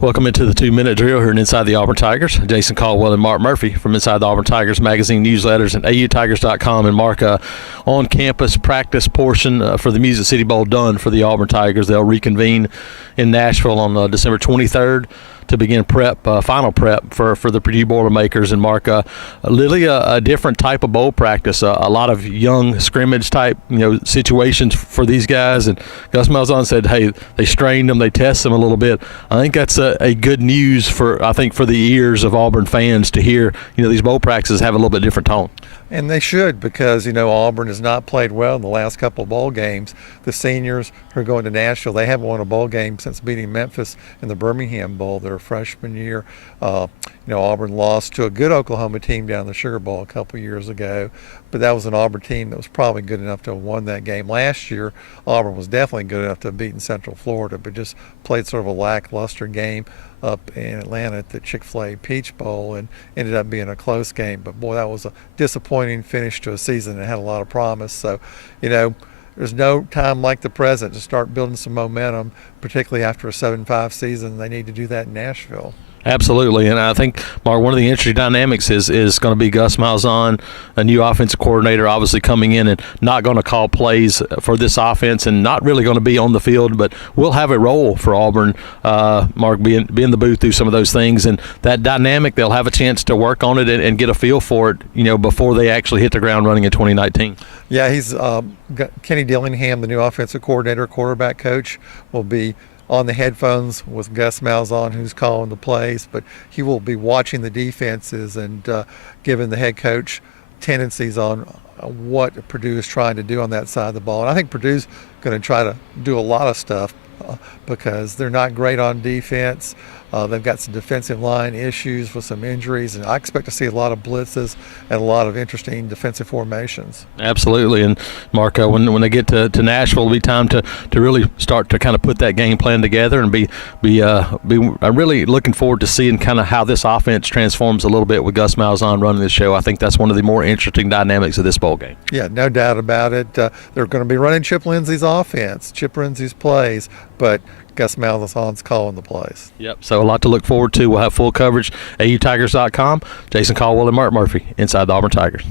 Welcome into the 2-minute drill here in Inside the Auburn Tigers. Jason Caldwell and Mark Murphy from Inside the Auburn Tigers magazine newsletters and AUTigers.com. And Mark, on-campus practice portion for the Music City Bowl done for the Auburn Tigers. They'll reconvene in Nashville on December 23rd to begin final prep for the Purdue Boilermakers. And Mark, literally a different type of bowl practice, a lot of young scrimmage type situations for these guys. And Gus Malzahn said, hey, they strained them, they test them a little bit. I think that's a good news for the ears of Auburn fans to hear these bowl practices have a little bit different tone. And they should, because Auburn has not played well in the last couple of bowl games. The seniors who are going to Nashville, they haven't won a bowl game since beating Memphis in the Birmingham Bowl their freshman year. Auburn lost to a good Oklahoma team down the Sugar Bowl a couple of years ago, but that was an Auburn team that was probably good enough to have won that game. Last year, Auburn was definitely good enough to have beaten Central Florida, but just played sort of a lackluster game up in Atlanta at the Chick-fil-A Peach Bowl and ended up being a close game. But boy, that was a disappointing finish to a season that had a lot of promise. So, there's no time like the present to start building some momentum, particularly after a 7-5 season. They need to do that in Nashville. Absolutely, and I think, Mark, one of the interesting dynamics is going to be Gus Malzahn, a new offensive coordinator, obviously coming in and not going to call plays for this offense and not really going to be on the field, but will have a role for Auburn, Mark, be in the booth, do some of those things. And that dynamic, they'll have a chance to work on it and get a feel for it, before they actually hit the ground running in 2019. Yeah, he's Kenny Dillingham, the new offensive coordinator, quarterback coach, will be on the headphones with Gus Malzahn, who's calling the plays, but he will be watching the defenses and giving the head coach tendencies on what Purdue is trying to do on that side of the ball. And I think Purdue's going to try to do a lot of stuff because they're not great on defense. They've got some defensive line issues with some injuries, and I expect to see a lot of blitzes and a lot of interesting defensive formations. Absolutely, and Mark, when they get to Nashville, it'll be time to really start to kind of put that game plan together and be really looking forward to seeing kind of how this offense transforms a little bit with Gus Malzahn running this show. I think that's one of the more interesting dynamics of this bowl game. Yeah, no doubt about it. They're going to be running Chip Lindsey's offense, Chip Lindsey's plays, but Gus Malzahn's calling the plays. Yep, so a lot to look forward to. We'll have full coverage at AUTigers.com. Jason Caldwell and Mark Murphy, Inside the Auburn Tigers.